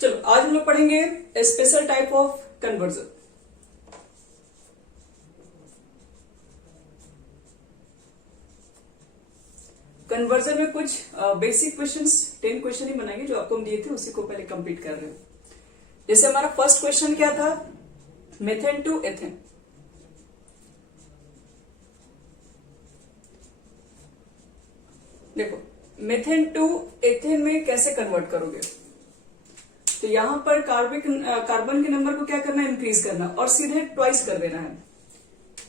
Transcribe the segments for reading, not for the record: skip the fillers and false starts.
चलो आज हम लोग पढ़ेंगे special type of conversion. Conversion में कुछ बेसिक क्वेश्चंस 10 क्वेश्चन ही बनाएंगे जो आपको हम दिए थे, उसी को पहले कंप्लीट कर रहे हो। जैसे हमारा फर्स्ट क्वेश्चन क्या था, मेथेन टू एथेन। देखो मेथेन टू एथेन में कैसे कन्वर्ट करोगे, तो यहां पर कार्बन के नंबर को क्या करना है, इंक्रीज करना और सीधे ट्वाइस कर देना है।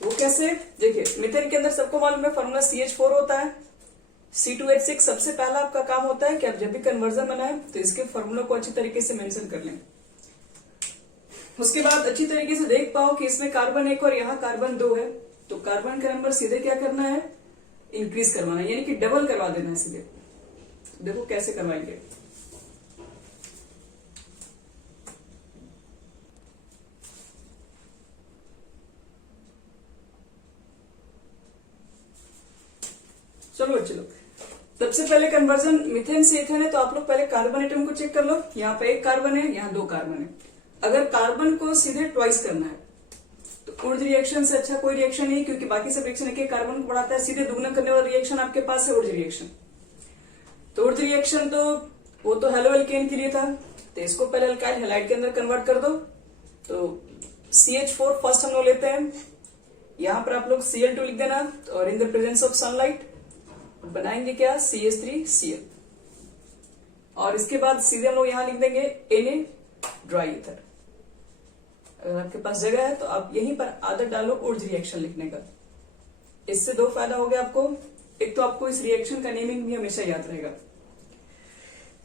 वो कैसे, देखिए मीथेन के अंदर सबको मालूम है फॉर्मूला CH4 होता है, C2H6। सबसे पहला आपका काम होता है कि आप जब भी कन्वर्जन बनाए तो इसके फॉर्मूला को अच्छी तरीके से मेंशन कर लें। उसके बाद अच्छी तरीके से देख पाओ कि इसमें कार्बन 1 और यहाँ कार्बन 2 है, तो कार्बन का नंबर सीधे क्या करना है, इंक्रीज करवाना, यानी कि डबल करवा देना है सीधे। देखो कैसे करवाएंगे। चलो बच्चे लोग, सबसे पहले कन्वर्जन मीथेन से एथेन है, तो आप लोग पहले कार्बन एटम को चेक कर लो। यहाँ पे 1 कार्बन है, यहाँ 2 कार्बन है। अगर कार्बन को सीधे ट्वाइस करना है तो उर्ज रिएक्शन से अच्छा कोई रिएक्शन नहीं, क्योंकि बाकी सब रिएक्शन एक कार्बन को बढ़ाता है। सीधे दुगना करने वाला रिएक्शन आपके पास है उर्ज रिएक्शन। तो उर्ज रिएक्शन तो वो तो हेलो एल्केन के लिए था, तो इसको पहले अल्काइल हैलाइड के अंदर कन्वर्ट कर दो। तो CH4 फर्स्ट हम लोग लेते हैं, यहां पर आप लोग Cl2 लिख देना, और in the presence of sunlight बनाएंगे क्या, CH3Cl। और इसके बाद सीधे हम लोग यहां लिख देंगे Na ड्राई ईथर। अगर आपके पास जगह है तो आप यहीं पर आदत डालो उर्ज रिएक्शन लिखने का। इससे 2 फायदा हो गया आपको। एक तो आपको इस रिएक्शन का नेमिंग भी हमेशा याद रहेगा।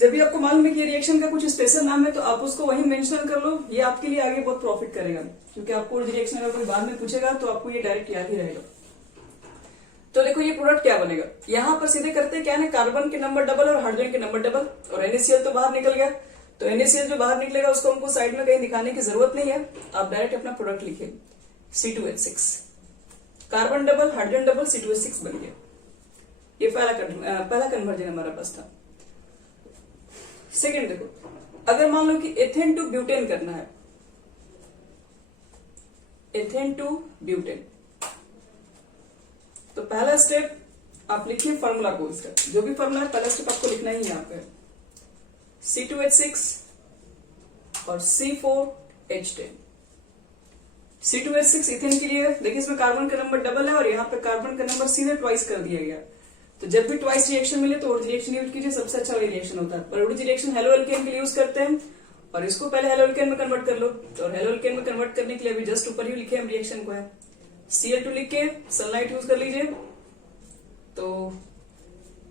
जब भी आपको मालूम है कि रिएक्शन का कुछ स्पेशल नाम है तो आप उसको वहीं मेंशन कर लो। ये आपके लिए आगे बहुत प्रॉफिट करेगा, क्योंकि आपको उर्ज रिएक्शन अगर कोई बाद में पूछेगा तो आपको ये डायरेक्ट याद ही रहेगा। तो देखो ये प्रोडक्ट क्या बनेगा, यहां पर सीधे करते क्या है, कार्बन के नंबर डबल और हाइड्रोजन के नंबर डबल, और NaCl तो बाहर निकल गया। तो NaCl जो बाहर निकलेगा उसको हमको साइड में कहीं दिखाने की जरूरत नहीं है, आप डायरेक्ट अपना प्रोडक्ट लिखिए C2H6। Carbon double hydrogen double C2H6 बन गया। ये पहला कन्वर्जन हमारा पास था। सेकेंड देखो, अगर मान लो कि एथेन टू ब्यूटेन करना है, एथेन टू ब्यूटेन, तो पहला स्टेप आप लिखिए फॉर्मूला को। इसका जो भी फॉर्मूला है पहला स्टेप आपको लिखना ही है यहाँ पे, C2H6 और C4H10। C2H6 इथेन के लिए, देखिए इसमें कार्बन का नंबर डबल है और यहाँ पे कार्बन का नंबर सीधे ट्वाइस कर दिया गया। तो जब भी ट्वाइस रिएक्शन मिले तो उर्ज रिएक्शन यूज कीजिए, सबसे अच्छा वही रिएक्शन होता है। पर उर्ज रिएक्शन हेलो एल्केन के लिए यूज करते हैं, और इसको पहले हेलो एल्केन में कन्वर्ट कर लो। और हेलो एल्केन में कन्वर्ट करने के लिए अभी जस्ट ऊपर ही लिखे हम रिएक्शन को है, Cl2 लिख के सनलाइट यूज कर लीजिए। तो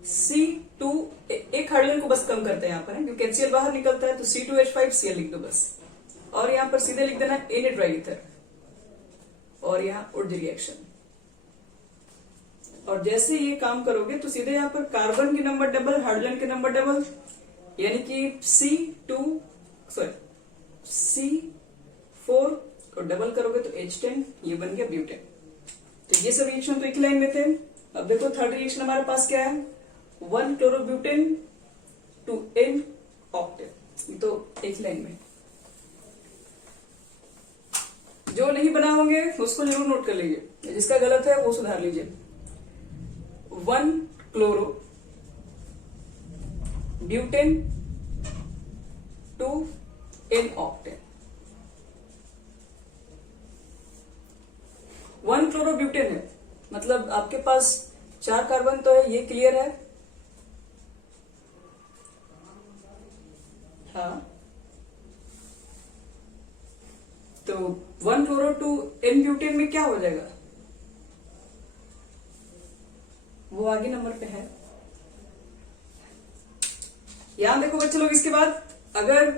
C2 एक हाइड्रोजन को बस कम करते हैं यहाँ पर, क्योंकि HCl बाहर निकलता है, तो C2H5Cl लिख दो बस। और यहाँ पर सीधे लिख देना Na ड्राई ईथर, और यहाँ उर्ज रिएक्शन। और जैसे ये काम करोगे तो सीधे यहाँ पर कार्बन के नंबर डबल हाइड्रोजन के नंबर डबल, यानी कि C4 को डबल करोगे तो H10, ये बन गया ब्यूटेन। तो ये सब रिएक्शन तो एक लाइन में थे। अब देखो थर्ड रिएक्शन हमारे पास क्या है, 1 क्लोरोब्यूटेन टू N ऑक्टेन, ये तो एक लाइन में। जो नहीं बना होंगे उसको जरूर नोट कर लीजिए, जिसका गलत है वो सुधार लीजिए। 1 chloro butane two N octane. 1 chlorobutane है, मतलब आपके पास 4 कार्बन तो है, ये क्लियर है। हाँ, तो 1 क्लोरो टू N ब्यूटेन में क्या हो जाएगा, वो आगे नंबर पे है। यहां देखो बच्चे लोग, इसके बाद अगर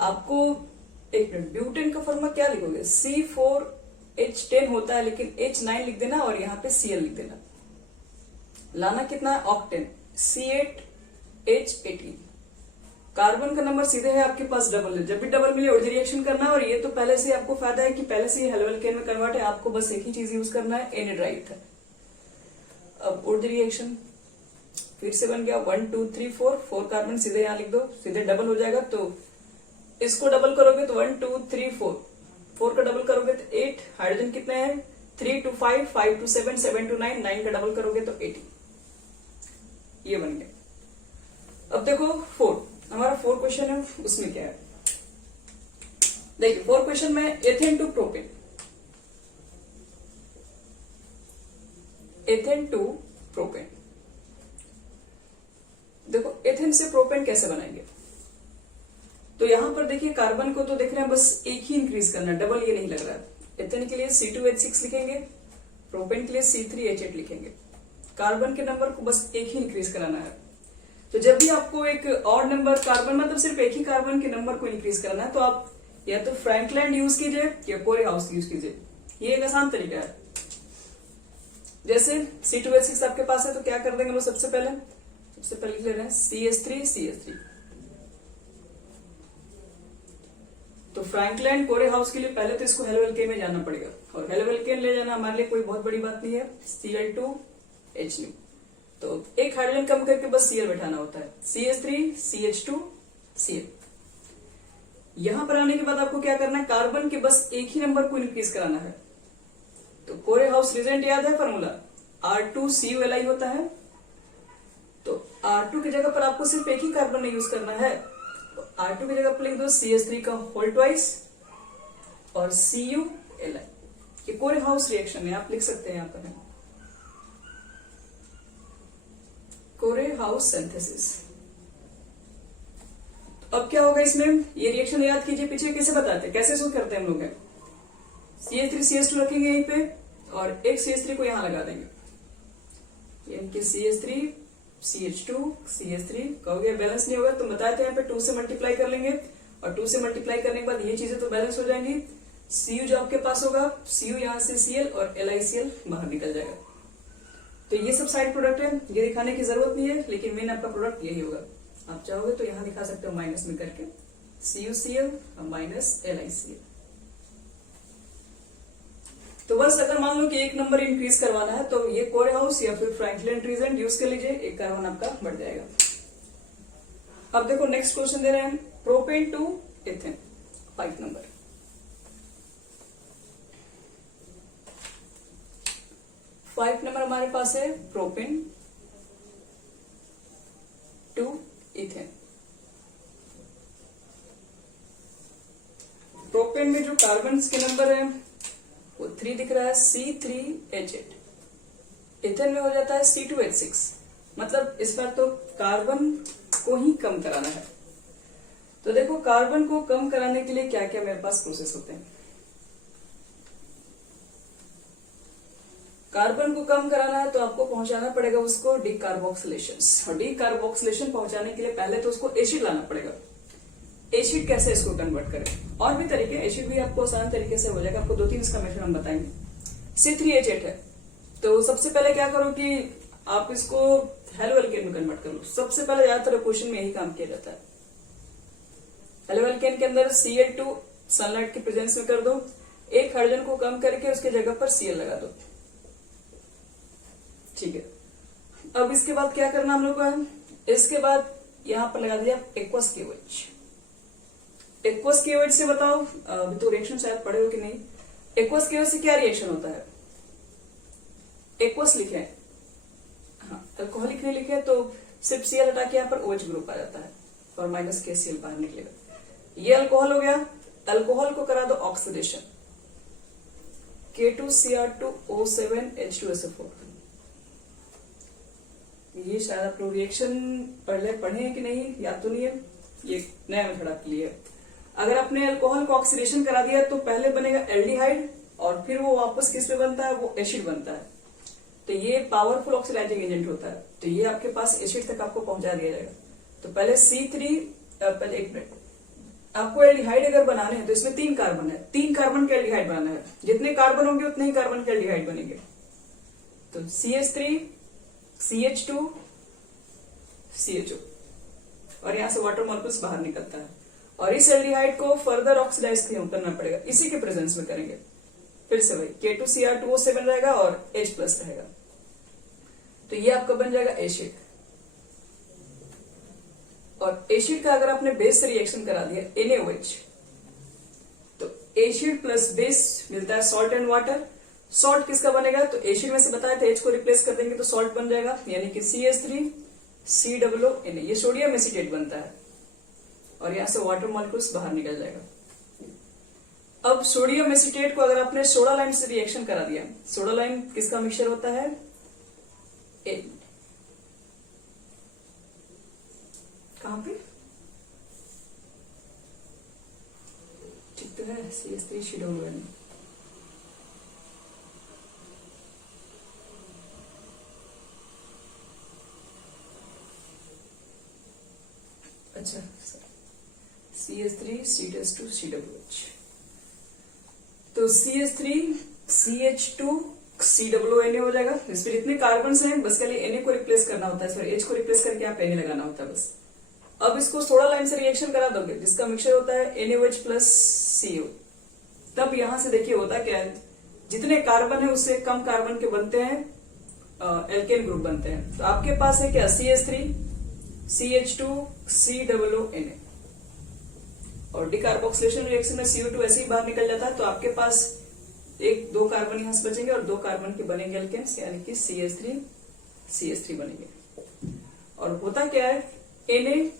आपको एक ब्यूटेन का फॉर्मूला क्या लिखोगे, C4H10 होता है, लेकिन H9 लिख देना और यहाँ पे Cl लिख देना। लाना कितना है, ऑक्टेन, C8H18। कार्बन का नंबर सीधे है आपके पास डबल है, जब भी डबल मिले उर्ज रिएक्शन करना है। और ये तो पहले से आपको फायदा है कि पहले से हेलो एल्केन में कन्वर्ट है, आपको बस एक ही चीज यूज करना है, Na ड्राई ईथर। अब उर्ज रिएक्शन फिर से बन गया 1 2 3 4 कार्बन सीधे यहाँ लिख दो, सीधे डबल हो जाएगा। तो इसको डबल करोगे तो 1 2 3 4, 4 का डबल करोगे तो 8, हाइड्रोजन कितने हैं 3 to 5, 5 to 7, 7 to 9, 9 का डबल करोगे तो 80, ये बन गया। अब देखो 4, हमारा 4 क्वेश्चन है, उसमें क्या है देखिए 4 क्वेश्चन में ethane to propane, ethane to propane, देखो एथेन से प्रोपेन कैसे बनाएंगे। तो यहां पर देखिए कार्बन को तो देख रहे हैं बस एक ही इंक्रीज करना, डबल ये नहीं लग रहा है। एथेन के लिए C2H6 लिखेंगे, प्रोपेन के लिए C3H8 लिखेंगे, कार्बन के नंबर को बस एक ही इंक्रीज कराना है। तो जब भी आपको एक ऑड नंबर कार्बन मतलब सिर्फ एक ही कार्बन के नंबर को इंक्रीज करना है तो आप या तो फ्रैंकलैंड यूज कीजिए या कोरे हाउस यूज कीजिए, ये एक आसान तरीका है। जैसे C2H6 आपके पास है तो क्या कर देंगे लोग, सबसे पहले लिख ले रहे हैं CH3 तो फ्रैंकलैंड कोरे हाउस के लिए पहले तो इसको हेलो एल्केन में जाना पड़ेगा, और हेलो एल्केन ले जाना हमारे लिए कोई बहुत बड़ी बात नहीं है। Cl2H, तो एक हाइड्रोजन कम करके बस Cl बैठाना होता है, CH3 CH2 Cl। यहां पर आने के बाद आपको क्या करना है, कार्बन के बस एक ही नंबर को इंक्रीज कराना है। तो कोरे हाउस रिजेंट याद है फॉर्मूला, R2CuLi होता है। तो R2 की जगह पर आपको सिर्फ एक ही कार्बन यूज करना है, तो R2 की जगह पर लिख दो CH3 का होल ट्वाइस और CuLi। ये कोरे हाउस रिएक्शन है, आप लिख सकते हैं यहां पर कोरे हाउस सिंथेसिस। अब क्या होगा इसमें, ये रिएक्शन याद कीजिए, पीछे कैसे बताते कैसे शो करते हैं हम लोग, CH3 CH2 रखेंगे यहीं पे और एक CH3 को यहां लगा देंगे, यानी कि CH3 CH2 CH3 कहोगे बैलेंस नहीं होगा, तो बताते हैं यहाँ पे 2 से मल्टीप्लाई कर लेंगे और 2 से मल्टीप्लाई करने के बाद ये चीजें तो बैलेंस हो जाएंगी। Cu जो आपके पास होगा, Cu यहां से Cl और LiCl बाहर निकल जाएगा। तो ये सब साइड प्रोडक्ट है, ये दिखाने की जरूरत नहीं है, लेकिन मेन आपका प्रोडक्ट यही होगा। आप चाहोगे तो यहां दिखा सकते हो माइनस में करके CuCl माइनस LiCl। तो बस अगर मान लो कि एक नंबर इंक्रीज करवाना है तो ये कोरे हाउस या फिर फ्रैंकलिन रिजेंट यूज कर लीजिए, एक कार्बन आपका बढ़ जाएगा। अब देखो नेक्स्ट क्वेश्चन दे रहे हैं, propane two ethane 5 number. Five number हमारे पास है प्रोपेन टू इथेन। प्रोपेन में जो कार्बन के नंबर है वो 3 दिख रहा है, C3H8। इथेन में हो जाता है C2H6, मतलब इस बार तो कार्बन को ही कम कराना है। तो देखो कार्बन को कम कराने के लिए क्या क्या मेरे पास प्रोसेस होते हैं। कार्बन को कम कराना है तो आपको पहुंचाना पड़ेगा उसको डीकार्बोक्सिलेशन, और डीकार्बोक्सिलेशन पहुंचाने के लिए पहले तो उसको एसिड लाना पड़ेगा। एसिड कैसे इसको कन्वर्ट करें, और भी तरीके, एसिड भी आपको आसान तरीके से हो जाएगा, आपको 2-3 इसका मेथड हम बताएंगे। C3H8 है, तो सबसे पहले क्या करो कि आप इसको हेलो एल्केन में कन्वर्ट कर लो। सबसे पहले ज्यादातर क्वेश्चन में यही काम किया जाता है। हेलो एल्केन के अंदर Cl2 सनलाइट के प्रेजेंस में कर दो, एक हाइड्रोजन को कम करके उसके जगह पर Cl लगा दो, ठीक है। अब इसके बाद क्या करना हम लोग को है, इसके बाद यहां पर लगा दिया एक्वस KOH। एक्वस KOH से बताओ, अभी तो रिएक्शन शायद पढ़े हो कि नहीं। एक्वस KOH से क्या रिएक्शन होता है, एक्वस लिखे हैं, हाँ अल्कोहलिक नहीं लिखे तो सिर्फ Cl हटा के यहाँ पर OH ग्रुप आ जाता है और माइनस KCl बाहर निकलेगा। ये अल्कोहल हो गया, अल्कोहल को करा दो ऑक्सीडेशन, K2Cr2O7H2SO4। ये शायद आप लोग रिएक्शन पढ़े हैं कि नहीं, याद तो नहीं है, ये नया मेथड आपके लिए। अगर आपने अल्कोहल को ऑक्सीडेशन करा दिया तो पहले बनेगा एल्डिहाइड और फिर वो वापस किस पे बनता है, वो एसिड बनता है। तो ये पावरफुल ऑक्सीडाइजिंग एजेंट होता है, तो ये आपके पास एसिड तक आपको पहुंचा दिया जाएगा। तो पहले पहले एक मिनट, आपको एल्डिहाइड अगर बनाने हैं तो इसमें 3 कार्बन है, 3 कार्बन के एल्डिहाइड बनाना है। जितने कार्बन होंगे उतने ही कार्बन के एल्डिहाइड बनेंगे। तो CH3 CH2 CHO और यहां से वाटर मॉलिक्यूल्स बाहर निकलता है, और इस एल्डिहाइड को फर्दर ऑक्सीडाइज करना पड़ेगा, इसी के प्रेजेंस में करेंगे। फिर से भाई K2Cr2O7 रहेगा और H प्लस रहेगा, तो ये आपका बन जाएगा एसिड। और एसिड का अगर आपने बेस से रिएक्शन करा दिया NaOH, तो एसिड प्लस बेस मिलता है सॉल्ट एंड वाटर। सॉल्ट किसका बनेगा, तो एसिड में से बताया था H को रिप्लेस कर देंगे तो सॉल्ट बन जाएगा, यानी कि CH3COONA, ये सोडियम एसीटेट बनता है और यहां से वाटर मॉलिक्यूल्स बाहर निकल जाएगा। अब सोडियम एसीटेट को अगर आपने सोडा लाइम से रिएक्शन करा दिया, सोडा लाइम किसका मिक्सचर होता है, कहां पे, ठीक तो है, CH3COON। अच्छा, CH3CH2COOH, तो CH3CH2COONA हो जाएगा। इसमें जितने कार्बन हैं बस खाली Na को रिप्लेस करना होता है, सॉरी H को रिप्लेस करके आप Na लगाना होता है बस। अब इसको सोडा लाइम से रिएक्शन करा दोगे जिसका मिक्सचर होता है NaOH प्लस CO, तब यहां से देखिए होता क्या है, जितने कार्बन है उससे कम कार्बन के बनते हैं एल्केन ग्रुप बनते हैं। तो आपके पास है क्या, CH3CH2COONA, और डिकार्बोक्सिलेशन रिएक्शन में CO2 ऐसे ही बाहर निकल जाता है, तो आपके पास एक दो कार्बन यहां से बचेंगे और दो कार्बन के बनेंगे एल्केन्स, यानी कि CH3 बनेंगे। और होता क्या है, Na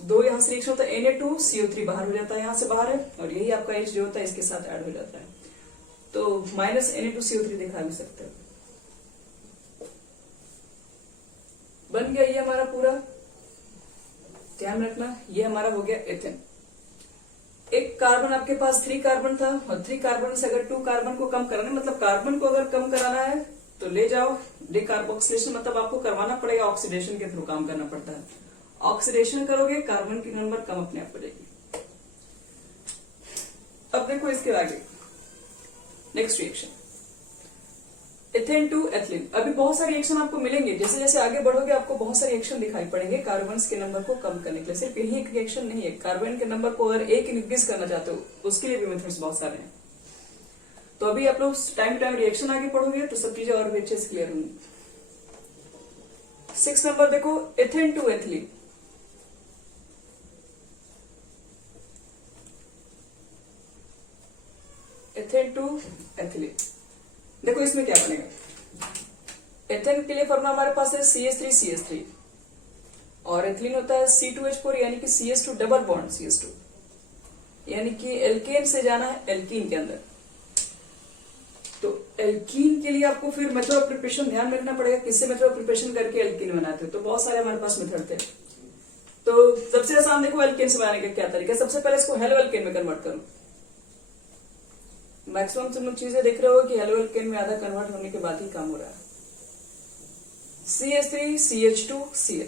दो यहां से रिएक्शन होता है, Na2CO3 बाहर हो जाता है, यहां से बाहर है, और यही आपका H जो होता है इसके साथ ऐड हो जाता है, तो माइनस Na2CO3 दिखा भी सकते हो। बन गया ये हमारा पूरा, ध्यान रखना ये हमारा हो गया एथेन। एक कार्बन आपके पास 3 कार्बन था, और 3 कार्बन से अगर 2 कार्बन को कम कराना है, मतलब कार्बन को अगर कम कराना है तो ले जाओ डिकार्बोक्सिलेशन, मतलब आपको करवाना पड़ेगा, ऑक्सीडेशन के थ्रू काम करना पड़ता है। ऑक्सीडेशन करोगे कार्बन की नंबर कम अपने आप हो जाएगी। अब देखो इसके आगे next reaction, ethane to ethylene. अभी बहुत सारे रिएक्शन आपको मिलेंगे, जैसे जैसे आगे बढ़ोगे आपको बहुत सारे रिएक्शन दिखाई पड़ेंगे कार्बन के नंबर को कम करने के लिए। सिर्फ यही एक रिएक्शन नहीं है, कार्बन के नंबर को अगर एक इंक्रीज करना चाहते हो उसके लिए भी मेथड्स बहुत सारे हैं। तो अभी आप लोग टाइम टाइम रिएक्शन आगे पढ़ोगे तो सब चीजें और भी अच्छे से क्लियर होंगी। 6 नंबर देखो, ethane to ethylene. Ethane to ethylene, देखो इसमें क्या बनेगा। एथेन के लिए फॉर्मूला हमारे पास है CH3CH3, और एथिलीन होता है C2H4, यानी कि CH2 डबल बॉन्ड CH2, यानी कि एल्केन से जाना है एल्कीन के अंदर। तो एल्कीन के लिए आपको फिर मेथड ऑफ प्रिपरेशन ध्यान में रखना पड़ेगा, किससे मेथड ऑफ प्रिपरेशन करके एल्कीन बनाते हो, तो बहुत सारे हमारे पास मेथड थे। तो सबसे आसान देखो एल्केन से बनाने का क्या तरीका है। सबसे पहले इसको हेलो एल्केन में कन्वर्ट करो। मैक्सिमम तुम लोग चीजें देख रहे हो कि हेलो एल्केन में आधा कन्वर्ट होने के बाद ही काम हो रहा है। CH3CH2Cl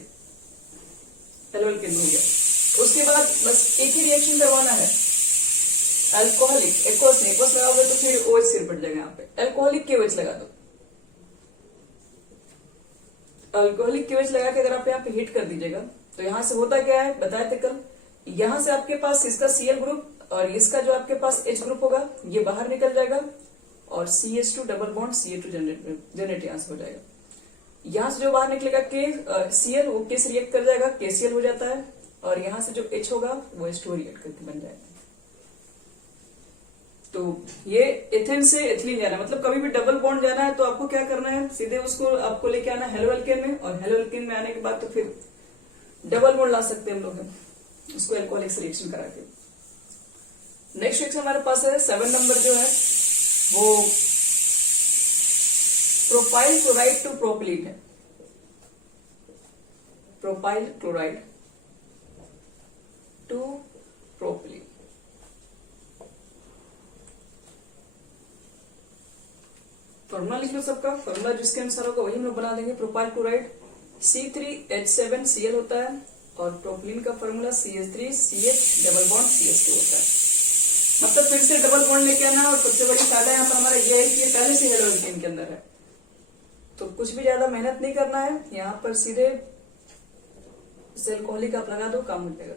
हेलो एल्केन हो गया। उसके बाद बस एक ही रिएक्शन करवाना है, अल्कोहलिक एक्वस नहीं, एक्वस लगाओगे तो फिर OH सिर पड़ जाएगा। यहाँ पे अल्कोहलिक KOH लगा दो। अल्कोहलिक KOH लगा के अगर आप यहाँ पे हिट कर दीजिएगा तो यहां से होता क्या है बताए थे कल, यहां से आपके पास इसका Cl ग्रुप और इसका जो आपके पास H ग्रुप होगा ये बाहर निकल जाएगा, और CH2 double bond CH2 generate यहां से हो जाएगा। यहां से जो बाहर निकलेगा Cl वो K से रिएक्ट कर जाएगा, KCl हो जाता है, और यहां से जो H होगा वो H2 रिएक्ट करके बन जाएगा। तो ये एथेन से एथिलीन जाना है, मतलब कभी भी डबल बॉन्ड जाना है तो आपको क्या करना है, सीधे उसको आपको लेके आना हेलो एल्केन में, और हेलो एल्केन में आने के बाद तो फिर डबल बॉन्ड ला सकते हैं हम लोग उसको एल्कोहलिक से रिएक्शन करा के। नेक्स्ट रिएक्शन हमारे पास है 7 नंबर जो है वो प्रोपाइल क्लोराइड टू प्रोपिलीन है। Propyl chloride to propylene. Formula लिख लो सबका, फॉर्मूला जिसके अनुसार होगा वही हम लोग बना देंगे। प्रोपाइल क्लोराइड C3H7Cl होता है, और प्रोपिलीन का formula CH3CH double bond CH2 होता है। मतलब फिर से डबल बॉन्ड लेके आना, और सबसे बड़ी फायदा यहाँ पर हमारा ये है कि ये पहले से हेलो एल्केन के अंदर है, तो कुछ भी ज्यादा मेहनत नहीं करना है। यहाँ पर सीधे अल्कोहलिक आप लगा दो, काम हो जाएगा।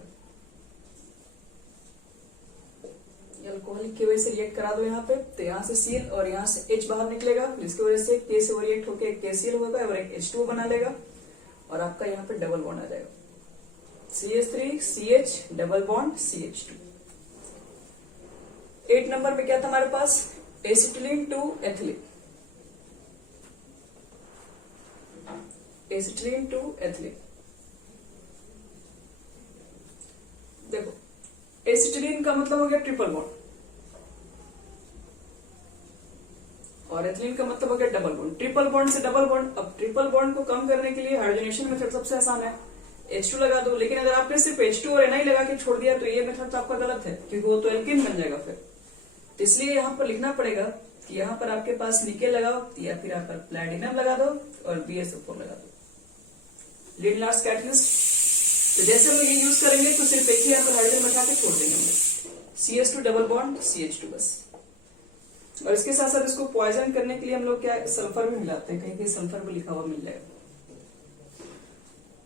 अल्कोहलिक की वजह से रिएक्ट करा दो यहाँ पे, तो यहाँ से Cl और यहाँ से H बाहर निकलेगा, जिसकी वजह से K से रिएक्ट होकर KCl होगा और एक H2O बना लेगा, और आपका यहाँ पे डबल बॉन्ड आ जाएगा। CH3 CH double bond CH2। 8 number पे क्या था हमारे पास, acetylene to ethylene, acetylene to ethylene. देखो एसिटिलीन का मतलब हो गया ट्रिपल बॉन्ड और एथिलीन का मतलब हो गया डबल बॉन्ड। ट्रिपल बॉन्ड से डबल बॉन्ड, अब ट्रिपल बॉन्ड को कम करने के लिए हाइड्रोजनेशन मेथड सबसे आसान है, H2 लगा दो। लेकिन अगर आपने सिर्फ H2 और NI लगा के छोड़ दिया तो ये मेथड तो आपका गलत है, क्योंकि वो तो एल्किन बन जाएगा फिर। तो इसलिए यहाँ पर लिखना पड़ेगा कि यहाँ पर आपके पास निकेल लगाओ या फिर यहाँ पर प्लैटिनम लगा दो और BSO4 लगा दो, लीड लास्ट कैटलिस्ट। तो जैसे हम ये यूज करेंगे तो सिर्फ एक ही यहाँ पर हाइड्रोजन बैठा के छोड़ देंगे हम, CH2 डबल बॉन्ड CH2 बस। और इसके साथ साथ इसको पॉइजन करने के लिए हम लोग क्या सल्फर भी मिलाते हैं, कहीं कहीं सल्फर भी लिखा हुआ मिल जाएगा।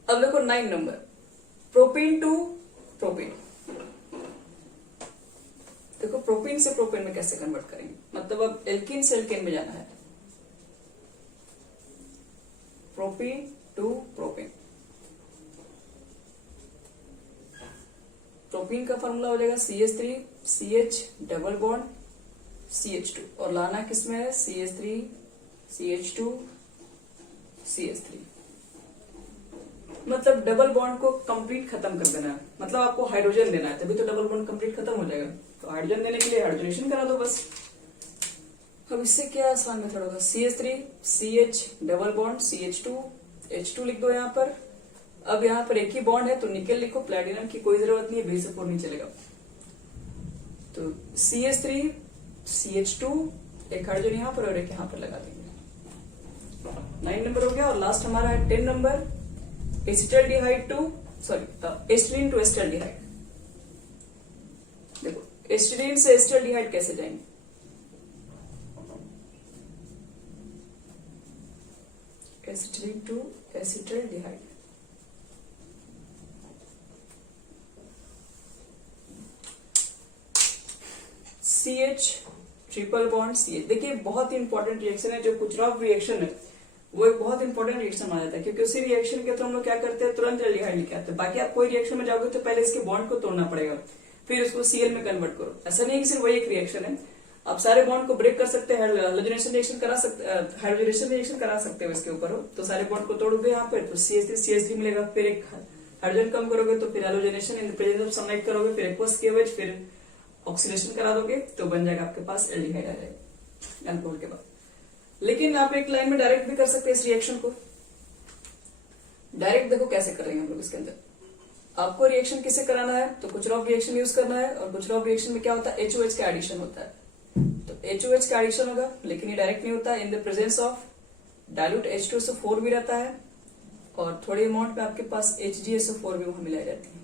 अब देखो 9 नंबर, प्रोपेन टू प्रोपेन। देखो प्रोपेन से प्रोपेन में कैसे कन्वर्ट करेंगे, मतलब अब एल्किन से एल्केन में जाना है। प्रोपेन टू प्रोपेन, प्रोपेन का फॉर्मूला हो जाएगा CH3 CH double bond CH2 और लाना किसमें है, CH3 CH2 CH3। मतलब डबल बॉन्ड को कंप्लीट खत्म कर देना है, मतलब आपको हाइड्रोजन देना है, तभी तो डबल बॉन्ड कंप्लीट खत्म हो जाएगा। तो हाइड्रोजन देने के लिए हाइड्रोजनेशन करा दो बस। अब इससे क्या आसान मेथड होगा, CH3 CH double bond CH2 H2 लिख दो यहाँ पर। अब यहाँ पर एक ही बॉन्ड है तो निकेल लिखो, प्लैटिनम की कोई जरूरत नहीं है, BSO4 नहीं चलेगा। तो CH3 CH2 एक हाइड्रोजन यहाँ पर और एक यहाँ पर लगा देंगे। 9 नंबर हो गया। और लास्ट हमारा है 10 number, acetaldehyde to acetylene to acetaldehyde. देखो एस्टिलीन से एसिटाल्डिहाइड कैसे जाएंगे, acetylene to acetaldehyde. CH triple bond CH। देखिए बहुत ही इंपॉर्टेंट रिएक्शन है, जो कुचरॉफ रिएक्शन है वो एक बहुत इंपॉर्टेंट रिएक्शन माना जाता है, क्योंकि उसी रिएक्शन के थ्रू हम लोग क्या करते हैं, तुरंत एल्डिहाइड लेके आते हैं। बाकी आप कोई रिएक्शन में जाओगे तो पहले इसके बॉन्ड को तोड़ना पड़ेगा, फिर उसको Cl में कन्वर्ट करो। ऐसा नहीं है कि सिर्फ वही एक रिएक्शन है, आप सारे बॉन्ड को ब्रेक कर सकते हैं, हाइड्रोजनेशन रिएक्शन करा सकते, हाइड्रोजनेशन रिएक्शन करा सकते हो इसके ऊपर हो। तो सारे बॉन्ड को तोड़ोगे यहाँ पे तो CH3 मिलेगा, फिर एक हाइड्रोजन कम करोगे तो फिर hydrogenation in the presence of sunlight करोगे, फिर एक्वस KOH, फिर ऑक्सीडेशन करा दोगे तो बन जाएगा आपके पास एल्डिहाइड आ जाएगा अल्कोहल के बाद। लेकिन आप एक लाइन में डायरेक्ट भी कर सकते हैं इस रिएक्शन को। डायरेक्ट देखो कैसे करेंगे हम लोग इसके अंदर। आपको रिएक्शन किससे कराना है, तो कुचरॉफ रिएक्शन यूज करना है। और कुचरॉफ रिएक्शन में क्या होता है, HOH का एडिशन होता है। तो HOH का एडिशन होगा, लेकिन ये डायरेक्ट नहीं होता, in the presence of dilute H2SO4 भी रहता है और थोड़े अमाउंट में आपके पास HgSO4 भी वहां मिलाई जाती है।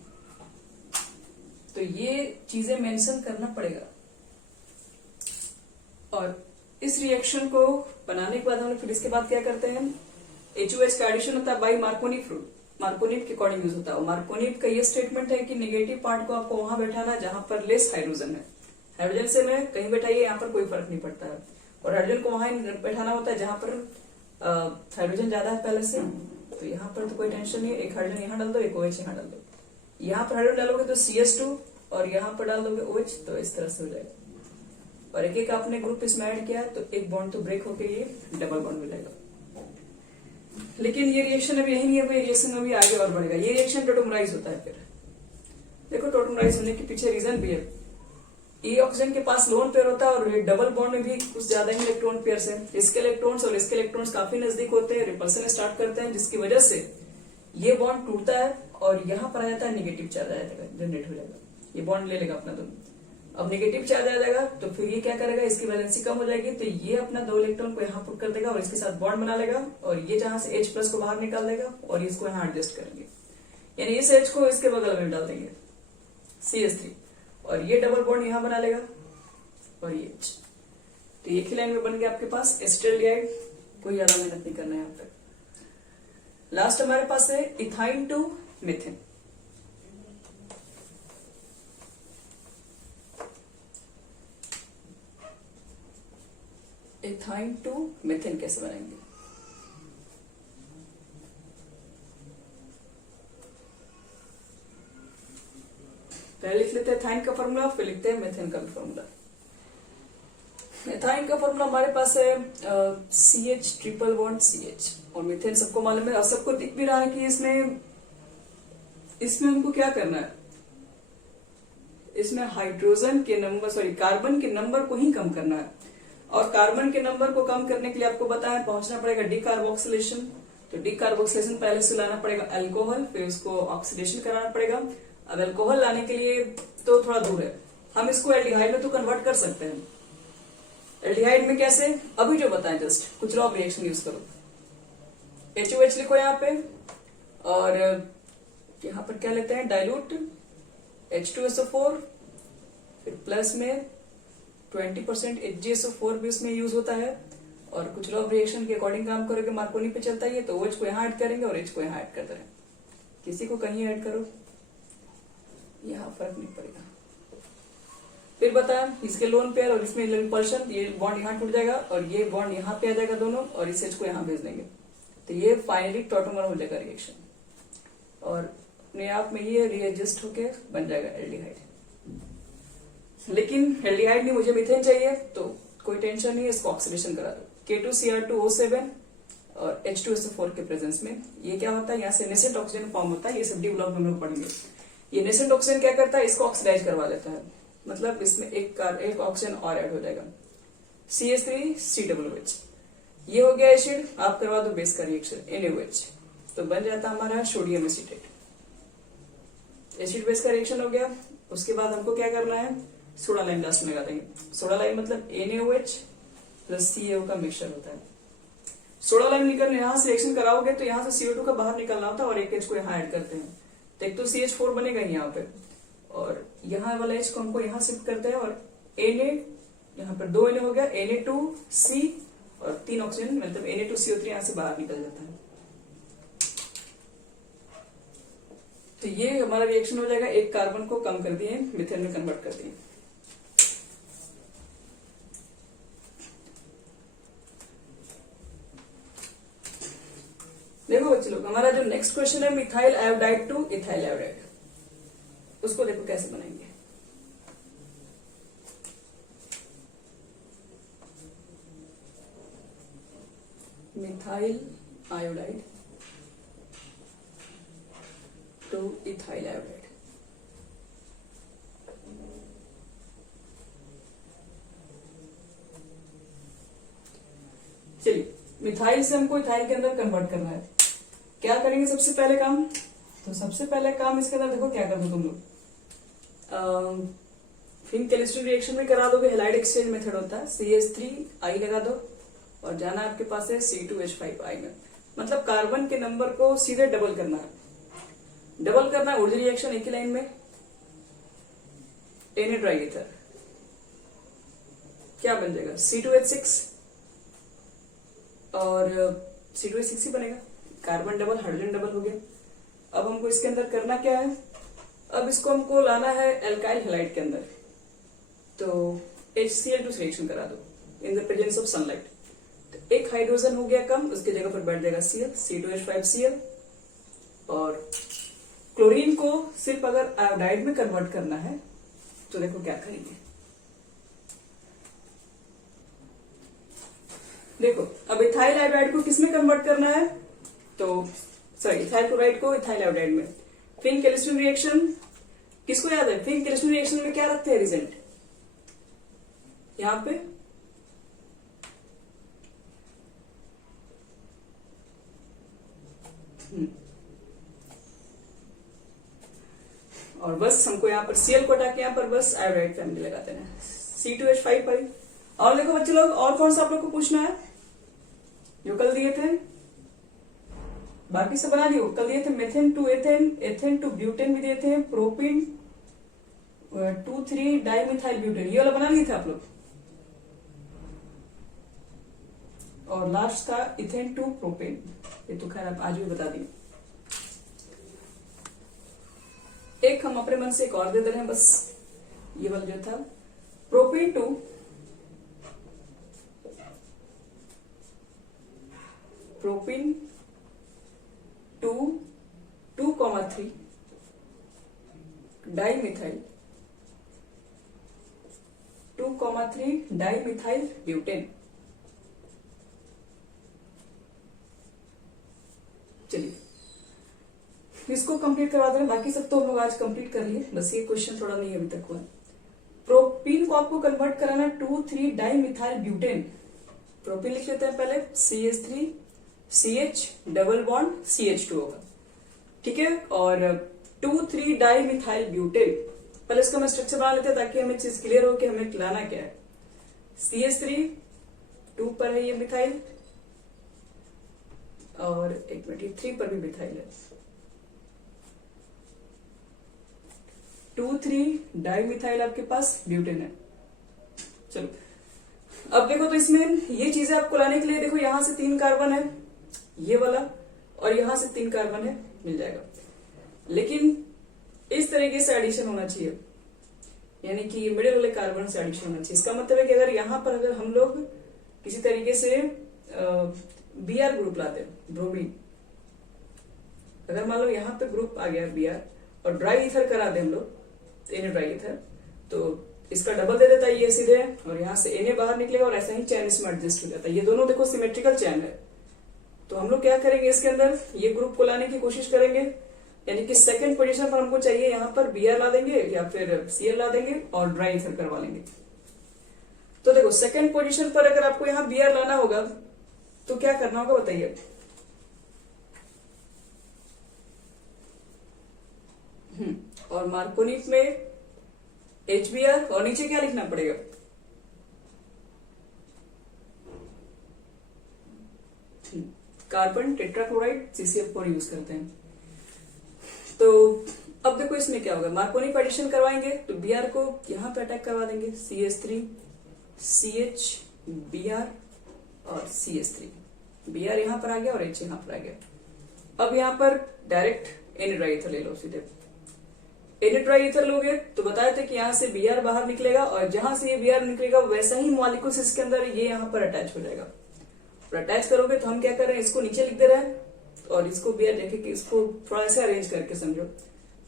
तो ये चीजें मेंशन करना पड़ेगा। और इस रिएक्शन को बनाने के बाद हम लोग फिर इसके बाद क्या करते हैं, HOH का एडिशन होता है बाई मार्कोनिफ रूल, मार्कोनिफ के अकॉर्डिंग यूज होता है। मार्कोनिफ का ये स्टेटमेंट है कि नेगेटिव पार्ट को आपको वहां बैठाना जहां पर लेस हाइड्रोजन है। हाइड्रोजन से में कहीं बैठाइए, यहाँ पर कोई फर्क नहीं पड़ता है। और हाइड्रोजन को वहां बैठाना होता है जहां पर हाइड्रोजन ज्यादा है पहले से। तो यहाँ पर तो कोई टेंशन नहीं है, एक हाइड्रोजन यहाँ डाल दो, एक OH यहाँ डाल दो। यहाँ पर हाइड्रोजन डालोगे तो CH2 और यहाँ पर डाल दोगे OH, तो इस तरह से हो जाएगा। और एक एक आपने ग्रुप इसमें ऐड किया तो एक बॉन्ड तो ब्रेक होकर ये डबल बॉन्ड मिलेगा। लेकिन ये रिएक्शन अभी यही नहीं है, ये रिएक्शन अभी आगे और बढ़ेगा। ये रिएक्शन टोटोमराइज होता है। फिर देखो टोटोमराइज होने के पीछे रीजन भी है, ये ऑक्सीजन के पास लोन पेयर होता है और ये डबल बॉन्ड में भी कुछ ज्यादा ही इलेक्ट्रॉन पेयर्स है। इसके इलेक्ट्रॉन्स और इसके इलेक्ट्रॉन्स काफी नजदीक होते हैं, रिपल्सन स्टार्ट करते हैं, जिसकी वजह से ये बॉन्ड टूटता है और यहाँ पर आ जाता है नेगेटिव चार्ज आ जाएगा, जनरेट हो जाएगा। ये बॉन्ड ले लेगा अपना दोनों। अब नेगेटिव चार्ज आ जाएगा तो फिर ये क्या करेगा, इसकी वैलेंसी कम हो जाएगी, तो ये अपना 2 इलेक्ट्रॉन को यहाँ पुट कर देगा और इसके साथ बॉन्ड बना लेगा और ये जहां से H+ को बाहर निकाल देगा और इसको यहाँ एडजस्ट करेंगे, यानी इस H को इसके बगल में डाल देंगे CH3 और ये डबल बॉन्ड यहाँ बना लेगा और ये H। तो एक ही लाइन में बन गया आपके पास एसिटाल्डिहाइड। कोई ज्यादा मेहनत नहीं करना है यहाँ तक। लास्ट हमारे पास है ethyne to methane. Ethyne to methane कैसे बनाएंगे, पहले लिख लेते हैं एथाइन का फॉर्मूला, फिर लिखते हैं मेथेन का भी फॉर्मूला। एथाइन का फॉर्मूला हमारे पास है CH ट्रिपल बॉन्ड CH, और मीथेन सबको मालूम है और सबको दिख भी रहा है कि इसमें हमको क्या करना है, इसमें हाइड्रोजन के नंबर कार्बन के नंबर को ही कम करना है। और कार्बन के नंबर को कम करने के लिए आपको बताया पहुंचना पड़ेगा डीकार्बोक्सिलेशन। तो डीकार्बोक्सिलेशन पहले से लाना पड़ेगा अल्कोहल, फिर उसको ऑक्सीडेशन कराना पड़ेगा। अब अल्कोहल लाने के लिए तो थोड़ा दूर है, हम इसको एल्डिहाइड में तो कन्वर्ट कर सकते हैं। एल्डिहाइड में कैसे, अभी जो बताएं जस्ट कुछ रॉ रिएक्शन यूज करो। HOH लिखो यहाँ पे, और यहाँ पर क्या लेते हैं डाइल्यूट H2SO4, फिर प्लस में 20% HgSO4 भी उसमें यूज होता है। और कुछ रॉ रिएक्शन के अकॉर्डिंग काम करोगे, मार्कोनी पे चलता है तो OH को यहाँ ऐड करेंगे और H को यहाँ ऐड करते रहें। किसी को कहीं ऐड करो, यहाँ फर्क नहीं पड़ेगा। फिर बताया इसके लोन पेयर और इसमें रिपल्शन, ये बॉन्ड यहाँ टूट जाएगा और ये बॉन्ड यहाँ पे आ जाएगा दोनों, और इस H को यहाँ भेज देंगे तो ये फाइनली टॉटोमर हो जाएगा रिएक्शन, और अपने आप में ये रीएडजस्ट होके बन जाएगा एल्डिहाइड। लेकिन एल्डिहाइड नहीं, मुझे मीथेन चाहिए, तो कोई टेंशन नहीं है, इसको ऑक्सीडेशन करा दो। K2Cr2O7 और H2SO4 के प्रेजेंस में ये क्या होता है, यहाँ से नेसेंट ऑक्सीजन फॉर्म होता है। ये सब डी ब्लॉक में हम लोग पढ़ेंगे। ये नेसेंट ऑक्सीजन क्या करता है, इसको ऑक्सीडाइज करवा देता है, मतलब इसमें एक ऑक्सीजन और ऐड हो जाएगा, CH3COOH। ये हो गया एसिड, आप करवा दो बेस का रिएक्शन NaOH, तो बन जाता हमारा सोडियम एसीटेट। एसिड बेस का रिएक्शन हो गया। उसके बाद हमको क्या करना है, सोडा लाइम लास्ट में लगा देंगे। सोडा लाइम मतलब NaOH प्लस CaO का मिक्सचर होता है। सोडा लाइम निकलने यहाँ से रिएक्शन कराओगे तो यहाँ से CO2 का बाहर निकलना होता है, और एक H को यहाँ ऐड करते हैं तो एक तो CH4 बनेगा यहाँ पे, और यहाँ वाला H को हमको यहाँ शिफ्ट करते हैं, और Na यहाँ पर 2 Na हो गया, Na2C और 3 ऑक्सीजन मतलब Na2CO3 यहाँ से बाहर निकल जाता है। तो ये हमारा रिएक्शन हो जाएगा, एक कार्बन को कम कर दिए मीथेन में कन्वर्ट कर दिए। देखो बच्चे लोग, हमारा जो नेक्स्ट क्वेश्चन है methyl iodide two ethyl iodide, उसको देखो कैसे बनाएंगे। Methyl iodide two ethyl iodide. चलिए, मिथाइल से हमको इथाइल के अंदर कन्वर्ट करना है। क्या करेंगे सबसे पहले काम, तो सबसे पहले काम इसके अंदर देखो क्या कर दो तुम लोग, फिन केमिस्ट्री रिएक्शन में करा दोगे, हेलाइड एक्सचेंज मेथड होता है। CH3I लगा दो और जाना आपके पास है C2H5I में, मतलब कार्बन के नंबर को सीधे डबल करना है। डबल करना है, ऊर्जा रिएक्शन एक ही लाइन में। Na ट्राई ईथर क्या बन जाएगा, C2H6 और C2H6 ही बनेगा, कार्बन डबल हाइड्रोजन डबल हो गया। अब हमको इसके अंदर करना क्या है, अब इसको हमको लाना है एल्काइल हैलाइड के अंदर, तो HCl2 से रिएक्शन करा दो in the presence of sunlight. तो एक हाइड्रोजन हो गया कम, उसकी जगह पर बैठ जाएगा Cl, C2H5Cl। और क्लोरीन को सिर्फ अगर आयोडाइड में कन्वर्ट करना है तो देखो क्या करेंगे। देखो अब इथाइल आयोडाइड को किसमें कन्वर्ट करना है, तो सॉरी इथाइल क्लोराइड को इथाइल आयोडाइड में। फिन केलिस्ट्रीन रिएक्शन किसको याद है, फिन केलिस्ट्रीन रिएक्शन में क्या रखते हैं रिजल्ट, यहां पे और बस हमको यहाँ पर Cl को हटा के यहाँ पर बस आयोडाइड फैमिली लगाते हैं, C2H5। और देखो बच्चे लोग, और कौन सा आप लोग को पूछना है जो कल दिए थे, बाकी सब बना लियो। कल दिए थे methane to ethane, ethane to butane भी दिए थे, प्रोपीन 2,3 डाइमिथाइल ब्यूटेन, ये वाला बना लिए थे आप लोग। और लास्ट था इथेन टू प्रोपेन, ये तो खैर आप आज भी बता दिए। एक हम अपने मन से एक और दे दे रहे हैं, बस ये वाला जो था propane two propene 2,3 dimethyl 2,3 di methyl butane. चलिए इसको कंप्लीट करवा दें, बाकी सब तो हम लोग आज कंप्लीट कर लिए, बस ये क्वेश्चन थोड़ा नहीं अभी तक हुआ। प्रोपीन को आपको कन्वर्ट कराना 2,3 डाई मिथाइल ब्यूटेन। प्रोपीन लिख लेते हैं पहले, CH3 CH double bond CH2 होगा, ठीक है। और 2,3 डाई मिथाइल ब्यूटेन, पहले इसका हम स्ट्रक्चर बना लेते हैं ताकि हमें चीज क्लियर हो कि हमें लाना क्या है। CH3 2 पर है ये मिथाइल, और एक मिनट, ये 3 पर भी मिथाइल है। 2,3 डाई मिथाइल आपके पास ब्यूटेन है। चलो अब देखो, तो इसमें ये चीजें आपको लाने के लिए देखो, यहां से 3 कार्बन है ये वाला, और यहां से 3 कार्बन है, मिल जाएगा। लेकिन इस तरीके से एडिशन होना चाहिए, यानी कि ये मिडिल वाले कार्बन से एडिशन होना चाहिए। इसका मतलब है कि अगर यहां पर अगर हम लोग किसी तरीके से Br ग्रुप लाते हैं, ब्रोमीन, अगर मान लो यहां पे ग्रुप आ गया Br और ड्राई ईथर करा दे हम लोग, Na ड्राई ईथर, तो इसका डबल दे देता है ये सीधे, और यहां से Na बाहर निकलेगा और ऐसा ही चैन इसमें एडजस्ट हो जाता है। ये दोनों देखो सिमेट्रिकल चैन है, तो हम लोग क्या करेंगे, इसके अंदर ये ग्रुप को लाने की कोशिश करेंगे, यानी कि सेकंड पोजीशन पर हमको चाहिए, यहां पर Br ला देंगे या फिर Cl ला देंगे और ड्राई ईथर करवा लेंगे। तो देखो सेकंड पोजीशन पर अगर आपको यहां Br लाना होगा तो क्या करना होगा बताइए। और मार्कोनिक में HBr, और नीचे क्या लिखना पड़ेगा, कार्बन टेट्राक्लोराइड CCl4 यूज करते हैं। तो अब देखो इसमें क्या होगा, मार्कोनिक एडिशन करवाएंगे तो Br को यहां पे अटैक करवा देंगे, CH3 CH Br और CH3, Br यहां पर आ गया और H यहां पर आ गया। अब यहां पर डायरेक्ट Na ड्राई ईथर ले लो, सीधे Na ड्राई ईथर लोगे तो बताए थे कि यहां से Br बाहर निकलेगा, और जहां से ये Br निकलेगा वैसा ही मॉलिक्यूल्स इसके अंदर ये यहां पर अटैच हो जाएगा। और अटैच करोगे तो हम क्या कर रहे हैं, इसको नीचे लिख दे रहे हैं और इसको Br देखे कि इसको थोड़ा सा अरेंज करके समझो।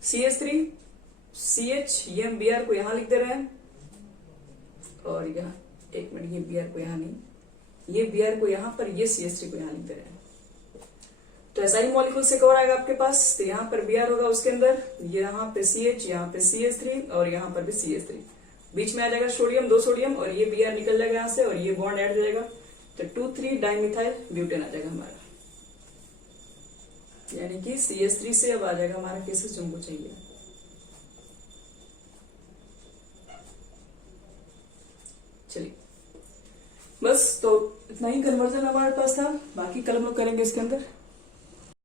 CH3 CH, ये हम Br को यहां लिख दे रहे हैं, और यहाँ एक मिनट, ये Br को यहां नहीं, ये Br को यहां पर, ये CH3 को यहां लिख दे रहे हैं। तो ऐसा ही मॉलिक्यूल से कवर आएगा आपके पास, तो यहाँ पर Br होगा, उसके अंदर यहाँ पे CH, यहाँ पे CH3 और यहाँ पर भी CH3, बीच में आ जाएगा सोडियम, 2 सोडियम, और ये Br निकल जाएगा यहाँ से और ये बॉन्ड ऐड हो जाएगा, तो 2,3 डाइमिथाइल ब्यूटेन आ जाएगा हमारा, यानी कि CH3 से अब आ जाएगा हमारा केसेस जो हमको चाहिए। चलिए बस, तो इतना ही कन्वर्जन हमारे पास था, बाकी कल हम लोग करेंगे इसके अंदर।